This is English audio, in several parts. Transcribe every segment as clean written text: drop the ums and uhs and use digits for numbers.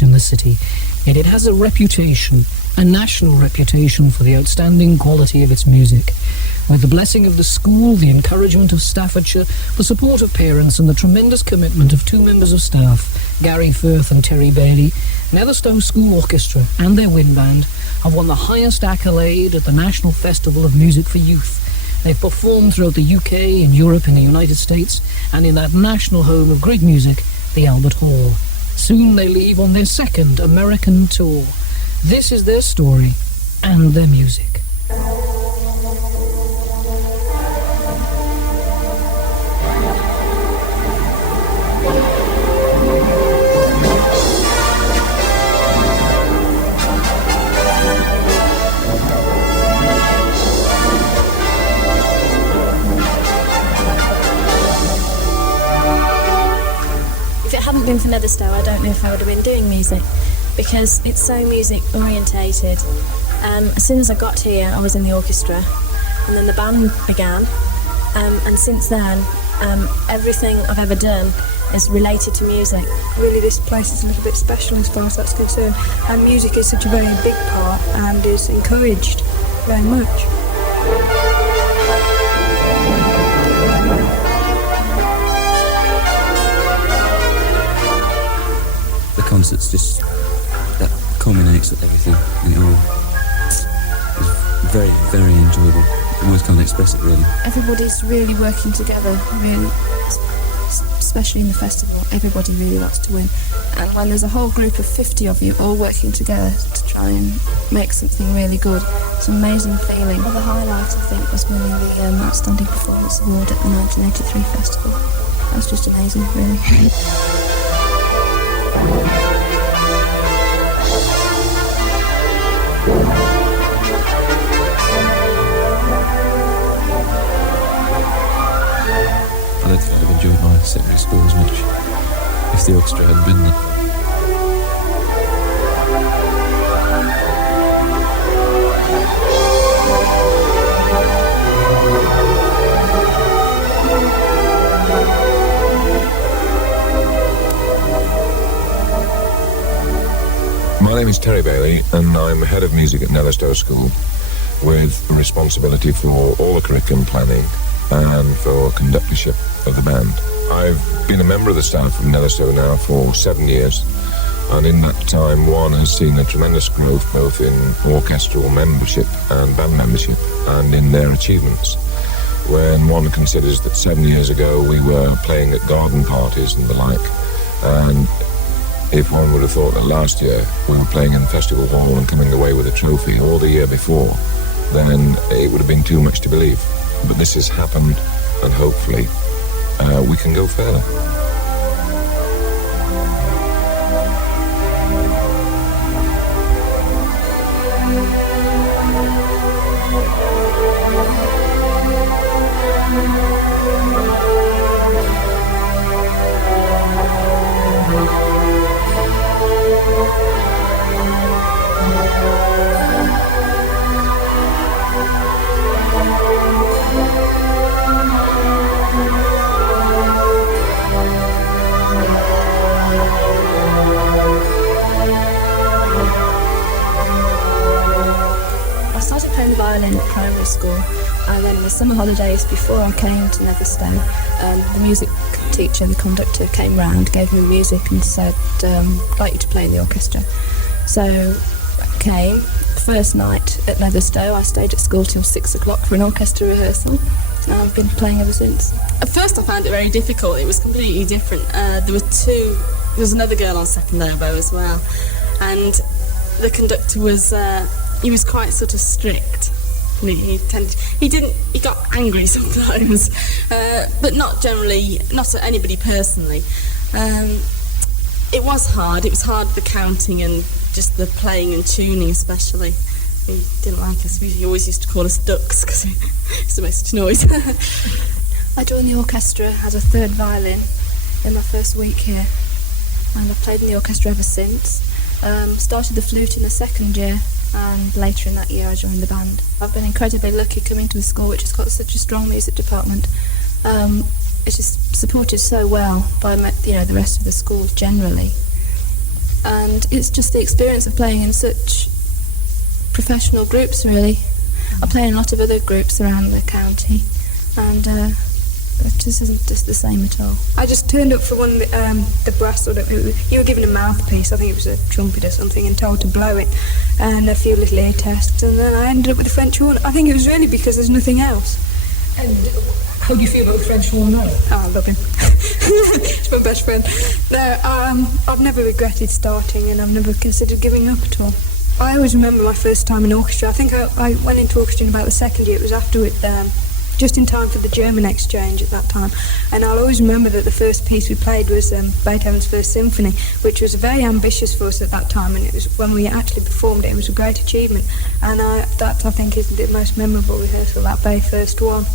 best in the city, yet it has a reputation, a national reputation, for the outstanding quality of its music. With the blessing of the school, the encouragement of Staffordshire, the support of parents, and the tremendous commitment of two members of staff, Gary Firth and Terry Bailey, Netherstowe School Orchestra and their wind band have won the highest accolade at the National Festival of Music for Youth. They've performed throughout the UK, in Europe, in the United States, and in that national home of great music, the Albert Hall. Soon they leave on their second American tour. This is their story and their music. Been for Netherstowe, I don't know if I would have been doing music, because it's so music orientated. As soon as I got here, I was in the orchestra, and then the band began, and since then everything I've ever done is related to music. Really, this place is a little bit special as far as that's concerned, and music is such a very big part and is encouraged very much. Concerts just, that culminates at everything, and it all is very, very enjoyable. I almost can't express it really. Everybody's really working together, really, especially in the festival. Everybody really wants to win, and when there's a whole group of 50 of you all working together to try and make something really good, it's an amazing feeling. Well, the highlight, I think, was winning the Outstanding Performance Award at the 1983 festival. That was just amazing, really. I don't think I'd have enjoyed my secondary school as much if the orchestra hadn't been there. My name is Terry Bailey, and I'm head of music at Netherstowe School, with responsibility for all the curriculum planning and for conductorship of the band. I've been a member of the staff of Netherstowe now for 7 years, and in that time one has seen a tremendous growth both in orchestral membership and band membership and in their achievements. When one considers that 7 years ago we were playing at garden parties and the like, and if one would have thought that last year we were playing in the festival hall and coming away with a trophy, or the year before, then it would have been too much to believe. But this has happened, and hopefully we can go further. Violin at primary school, and then in the summer holidays before I came to Netherstowe, the music teacher, the conductor, came round, gave me music and said, I'd like you to play in the orchestra. So I came. First night at Netherstowe, I stayed at school till 6 o'clock for an orchestra rehearsal, and I've been playing ever since. At first I found it very difficult. It was completely different. There was another girl on second oboe as well, and the conductor was he was quite sort of strict. He got angry sometimes, but not generally, not at anybody personally. It was hard. It was hard, the counting and just the playing and tuning especially. He didn't like us. He always used to call us ducks because it used to make such noise. I joined the orchestra as a third violin in my first week here, and I've played in the orchestra ever since. Started the flute in the second year, and later in that year I joined the band. I've been incredibly lucky coming to a school which has got such a strong music department. It's just supported so well by the rest of the schools generally, and and it's just the experience of playing in such professional groups, really. I play in a lot of other groups around the county, and it just isn't just the same at all. I just turned up for one, the brass sort of, you were given a mouthpiece, I think it was a trumpet or something, and told to blow it, and a few little ear tests, and then I ended up with a French horn. I think it was really because there's nothing else. And how do you feel about the French horn now? Oh, I love him. He's my best friend. No, I've never regretted starting, and I've never considered giving up at all. I always remember my first time in orchestra. I think I went into orchestra in about the second year. It was after it, just in time for the German exchange at that time. And I'll always remember that the first piece we played was Beethoven's First Symphony, which was very ambitious for us at that time. And it was when we actually performed it was a great achievement. And that, I think, is the most memorable rehearsal, that very first one.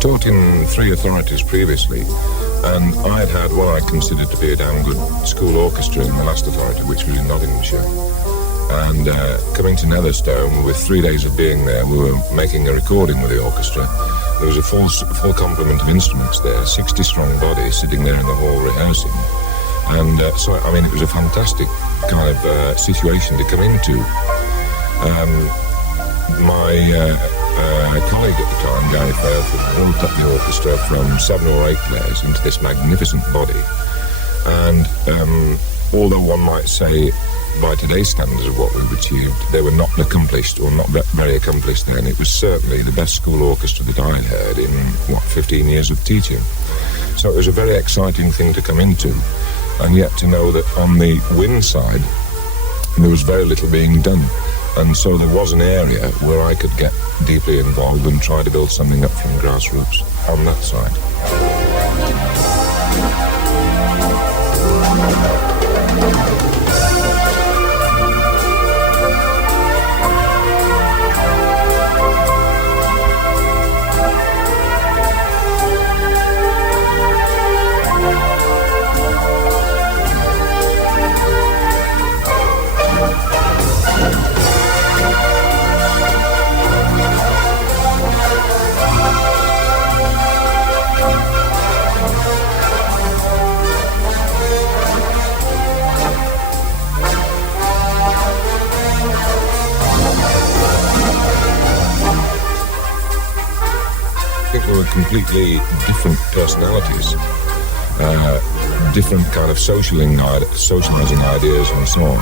Taught in 3 authorities previously, and I had what I considered to be a damn good school orchestra in the last authority, which was in Nottinghamshire. And coming to Netherstone, with 3 days of being there, we were making a recording with the orchestra. There was a full complement of instruments there, 60-strong body sitting there in the hall rehearsing. And so, I mean, it was a fantastic kind of situation to come into. My colleague at the time, Gary Fairfield, built up the orchestra from 7 or 8 players into this magnificent body. And although one might say, by today's standards of what we've achieved, they were not accomplished, or not very accomplished then, it was certainly the best school orchestra that I heard in, 15 years of teaching. So it was a very exciting thing to come into, and yet to know that on the wind side, there was very little being done. And so there was an area where I could get deeply involved and try to build something up from grassroots on that side. People were completely different personalities, different kind of socializing ideas and so on.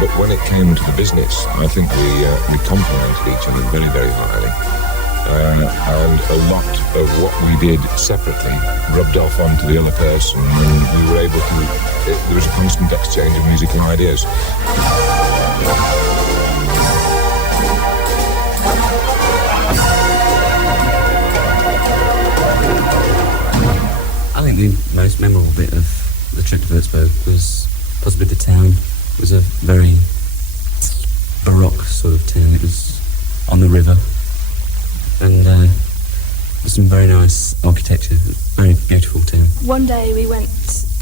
But when it came to the business, I think we complemented each other very, very highly. And a lot of what we did separately rubbed off onto the other person, and we were able to, there was a constant exchange of musical ideas. I think the most memorable bit of the trip to Würzburg was possibly the town. It was a very baroque sort of town. It was on the river, and with some very nice architecture. Very beautiful town. One day we went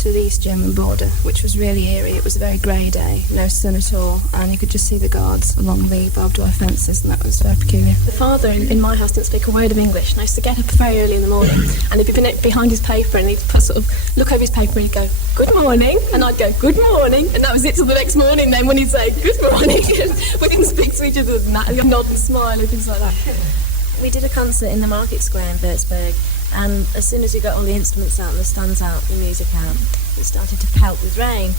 to the East German border, which was really eerie. It was a very grey day, no sun at all, and you could just see the guards along the barbed wire fences, and that was very peculiar. The father in my house didn't speak a word of English, and I used to get up very early in the morning, and he'd be behind his paper, and he'd sort of look over his paper, and he'd go, "Good morning," and I'd go, "Good morning," and that was it till the next morning. Then when he'd say, "Good morning," we didn't speak to each other, and nod and smile and things like that. We did a concert in the market square in Würzburg, and as soon as we got all the instruments out and the stands out, the music out, it started to pelt with rain.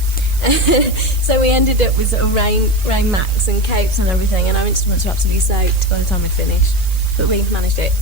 So we ended up with sort of rain mats and capes and everything, and our instruments were absolutely soaked by the time we finished. But we managed it.